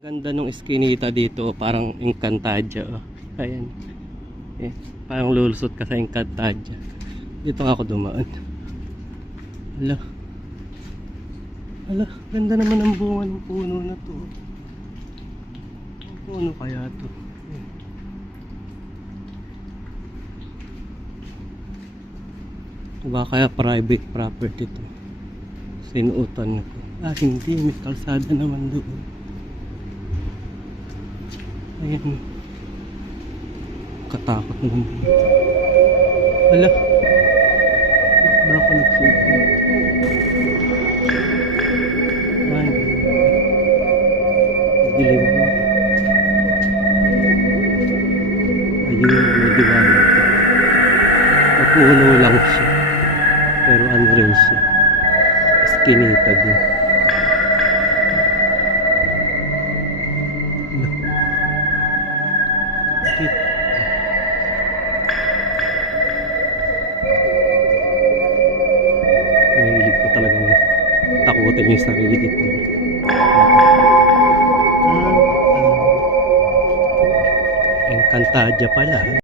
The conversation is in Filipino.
Ganda nung eskinita dito, parang Encantadia. Oh. Ayan. Eh, parang lulusot ka sa Encantadia. Dito ako dumaan. Hala. Hala, ganda naman ang bunga ng puno na to. Ang puno kaya to? Diba kaya private property to? Sinuutan ko. Ah, hindi. May kalsada naman doon. Ayan. Katakot naman. Hala. Ba ako nagsuot? Ay. Dilim mo. Ayun, medyo banat. Napuno lang siya. Pero ano rin siya. Eskinita din. Mahilig ko talagang takutin yung sarili ko. Encantadia pala.